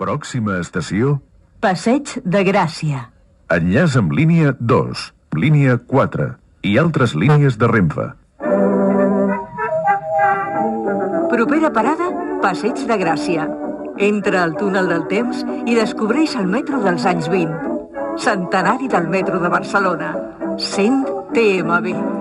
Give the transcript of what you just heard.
Pròxima estació, Passeig de Gràcia. enllaç amb línia 2, línia 4 i altres línies de Renfe. Propera parada, Passeig de Gràcia. Entra al túnel del temps i descobreix el metro dels anys 20. Centenari del metro de Barcelona. 100 TMB.